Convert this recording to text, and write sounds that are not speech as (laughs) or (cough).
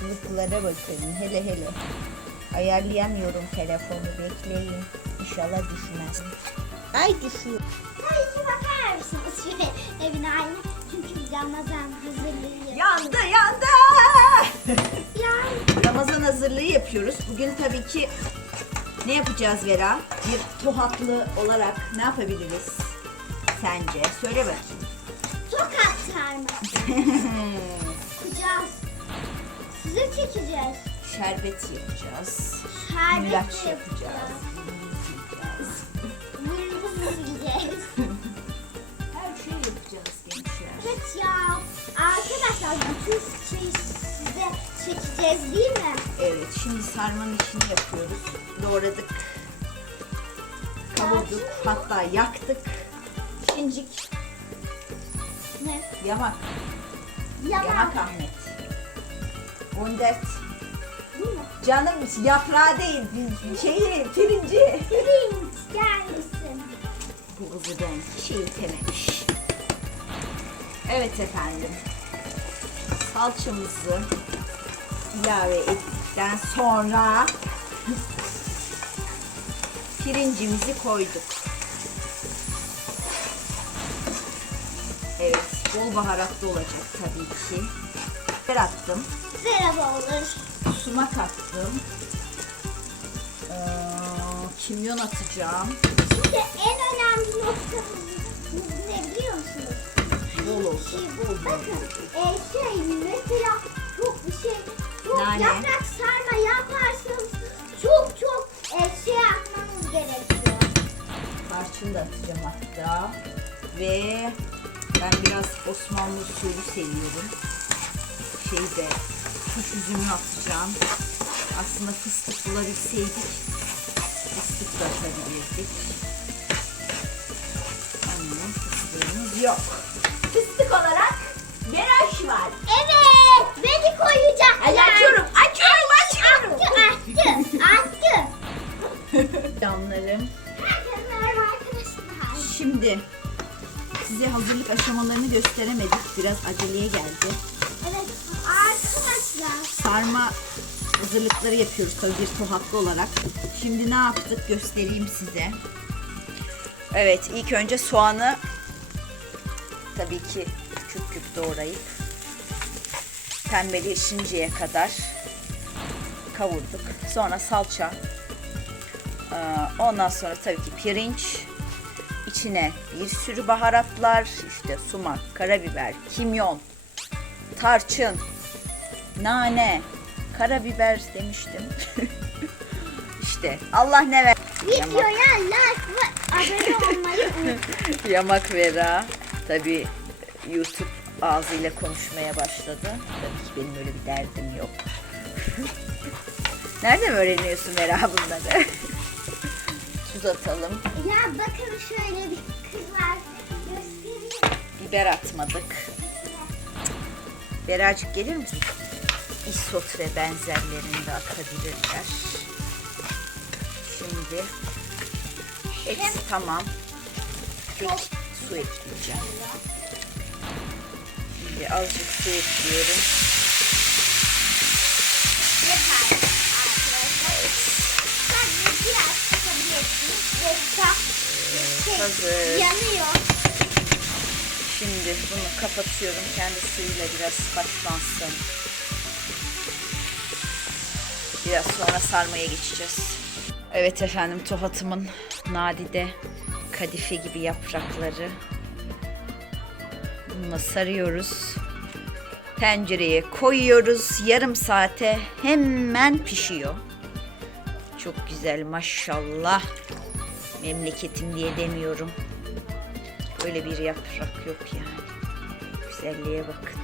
Kızılıklara bakın. Hele hele. Ayarlayamıyorum telefonu. Bekleyin. İnşallah düşmez. Ay düşüyor. Ki bakar mısınız (laughs) şöyle evin haline? Çünkü Ramazan hazırlığı. Yandı yandı. (laughs) Yani Ramazan hazırlığı yapıyoruz. Bugün tabii ki ne yapacağız Vera? Bir tohatlı olarak ne yapabiliriz? Sence? Söyle bakayım. sokak sarması. (laughs) Size çekeceğiz. Şerbet yapacağız. Şerbet Güllaç yapacağız. Mırmız yiyeceğiz. (laughs) Her şeyi yapacağız gençler. Evet ya. Arkadaşlar bütün şeyi size çekeceğiz değil mi? Evet, şimdi sarmanın içini yapıyoruz. Doğradık. Kavurduk, hatta yaktık. Şincik, Ne? yamak, Yalan. yamak Ahmet. Gundert. Değil mi? Canım yaprağı değil, şeyi, pirinci. Pirinç gelmesin. Bu kızı ben şey itememiş. Evet efendim. Salçamızı ilave ettikten sonra pirincimizi koyduk. Evet, bol baharatlı olacak tabii ki. Biber attım, Merhaba olur. sumak attım. Ee, kimyon atacağım. Şimdi en önemli noktamız ne biliyor musunuz? Bol olsun. Bol bol. bakın e, şey mesela çok bir şey çok Nane. yaprak sarma yaparsanız çok çok e, şey yapmanız gerekiyor. Tarçın da atacağım hatta. Ve ben biraz Osmanlı usulü seviyorum. Şeyde kuş üzümünü atacağım. Aslında fıstık bulabilseydik fıstık da atabilirdik. Ama fıstığımız yok. Fıstık olarak Meraş var. Evet beni koyacaklar. Hadi açıyorum, açıyorum, açıyorum. (laughs) Canlarım. Herkese merhaba arkadaşlar. Şimdi size hazırlık aşamalarını gösteremedik. Biraz aceleye geldi. Evet. Sarma hazırlıkları yapıyoruz tabii bir tohatlı olarak. Şimdi ne yaptık göstereyim size. Evet ilk önce soğanı tabii ki küp küp doğrayıp pembeleşinceye kadar kavurduk. Sonra salça. Ee, Ondan sonra tabii ki pirinç. İçine bir sürü baharatlar, işte sumak, karabiber, kimyon, tarçın, nane, karabiber demiştim. (laughs) işte Allah ne ver. Videoya like ve abone olmayı unutmayın. (laughs) Yamak Vera tabi YouTube ağzıyla konuşmaya başladı. Tabii ki benim öyle bir derdim yok. (laughs) Nereden öğreniyorsun Vera bunları? Tuz atalım. Ya bakın şöyle bir kız var. Göstereyim. Biber atmadık. Beracık gelir misin? Isot ve benzerlerini de atabilirler. Şimdi hepsi tamam. Tek su ekleyeceğim. Şimdi azıcık su ekliyorum. Yoksa şey, Hazır. yanıyor. Şimdi bunu kapatıyorum. Kendi suyuyla biraz haşlansın. Biraz sonra sarmaya geçeceğiz. Evet efendim tohatımın nadide kadife gibi yaprakları. Bununla sarıyoruz. Tencereye koyuyoruz. Yarım saate hemen pişiyor. Çok güzel maşallah. Memleketim diye demiyorum. Öyle bir yaprak yok yani. Güzelliğe bakın.